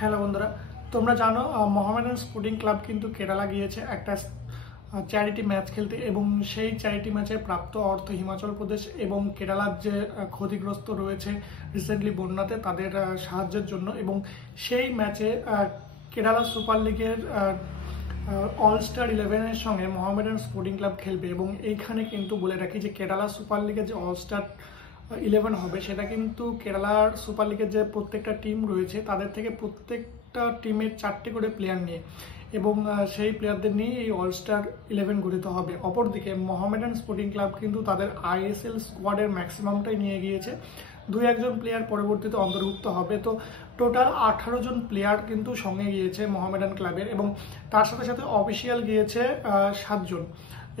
Hello বন্ধুরা, তোমরা জানো মোহামেডান স্পোর্টিং ক্লাব কিন্তু কেরালা গিয়েছে একটা চ্যারিটি ম্যাচ খেলতে এবং সেই চ্যারিটি ম্যাচে প্রাপ্ত অর্থ হিমাচল প্রদেশ এবং কেরালার যে ক্ষতিগ্রস্ত রয়েছে রিসেন্টলি বন্যাতে তাদের সাহায্যের জন্য। এবং সেই ম্যাচে কেরালা সুপার লিগের অলস্টার 11-এর সঙ্গে মোহামেডান স্পোর্টিং ক্লাব খেলবে। এবং এইখানে কিন্তু বলে রাখি যে কেরালা সুপার লিগের যে অলস্টার 11 হবে সেটা কিন্তু কেরালার সুপার লিগের যে প্রত্যেকটা টিম রয়েছে তাদের থেকে প্রত্যেকটা টিমের 4টে করে প্লেয়ার নিয়ে এবং সেই প্লেয়ারদের নিয়ে এই অলস্টার 11 গঠিত হবে। অপরদিকে মোহামেডান স্পোর্টিং ক্লাব কিন্তু তাদের আইএসএল স্কোয়াডের ম্যাক্সিমামটাই নিয়ে গিয়েছে, 2-1 প্লেয়ার পরবর্তীতে অন্তর্ভুক্ত হবে। তো টোটাল 18 জন প্লেয়ার কিন্তু সঙ্গে গিয়েছে মোহামেডান ক্লাবের এবং তার সাথে সাথে অফিসিয়াল গিয়েছে 7 জন।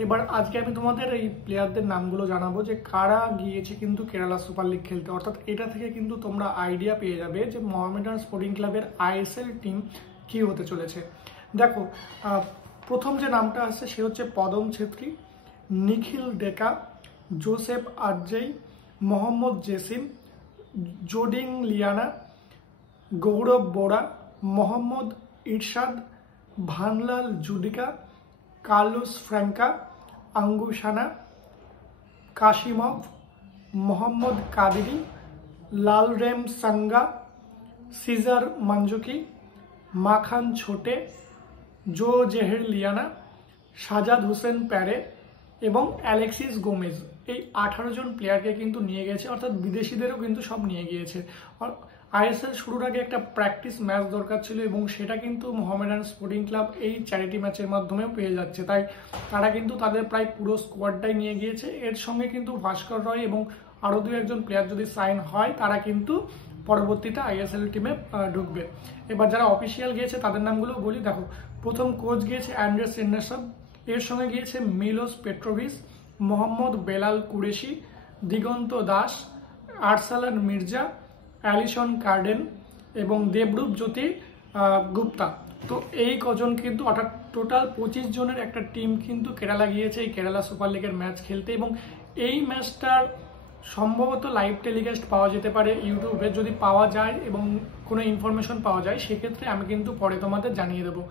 এবার আজকে আমি তোমাদের এই প্লেয়ারদের নামগুলো জানাবো যে কারা গিয়েছে কিন্তু কেরালা সুপার লিগ খেলতে। অর্থাৎ এটা থেকে কিন্তু তোমরা আইডিয়া পেয়ে যাবে যে মোহামেডান স্পোর্টিং ক্লাবের আইএসএল টিম কি হতে চলেছে। দেখো, প্রথম যে নামটা আসছে সে হচ্ছে Padam Chhetri, Nikhil Deka, Joseph Adjei, Mohammed Jasim, Zodingliana, Gaurav Bora, Mohammed Irshad, Vanlalzuidika, Carlos Franca, Angousana, Kasimov, Mohammed Kadiri, Lalremsanga, Cesar Manzoki, Makan Chothe, Zoherliana, Sajad Hussain Parray এবং অ্যালেক্সিস গোমেজ। এই 18 জন প্লেয়ারকে কিন্তু নিয়ে গেছে, অর্থাৎ বিদেশিদেরও কিন্তু সব নিয়ে গিয়েছে। আইএসএল শুরুর আগে একটা প্র্যাকটিস ম্যাচ দরকার ছিল এবং সেটা কিন্তু মোহামেডান স্পোর্টিং ক্লাব এই চ্যারিটি ম্যাচের মাধ্যমেও পেয়ে যাচ্ছে। তাই তারা কিন্তু তাদের প্রায় পুরো স্কোয়াডটাই নিয়ে গিয়েছে। এর সঙ্গে কিন্তু ভাস্কর রয় এবং আরও 2-1 প্লেয়ার যদি সাইন হয় তারা কিন্তু পরবর্তীতে আইএসএল টিমে ঢুকবে। এবার যারা অফিসিয়াল গিয়েছে তাদের নামগুলো বলি। দেখো, প্রথম কোচ গিয়েছে অ্যান্ড্রেস সেন্ডারসন, এর সঙ্গে গিয়েছে মিলোস পেট্রোভিচ, মোহাম্মদ বেলাল কুরেশি, দিগন্ত দাস, আরসালান মির্জা, অ্যালিসন কার্ডেন এবং দেবরূপ জ্যোতি গুপ্তা। তো এই কজন কিন্তু অর্থাৎ টোটাল 25 জনের একটা টিম কিন্তু কেরালা গিয়েছে এই কেরালা সুপার লিগের ম্যাচ খেলতে। এবং এই ম্যাচটার সম্ভবত লাইভ টেলিকাস্ট পাওয়া যেতে পারে ইউটিউবে, যদি পাওয়া যায় এবং কোনো ইনফরমেশন পাওয়া যায় সেক্ষেত্রে আমি কিন্তু পরে তোমাদের জানিয়ে দেবো।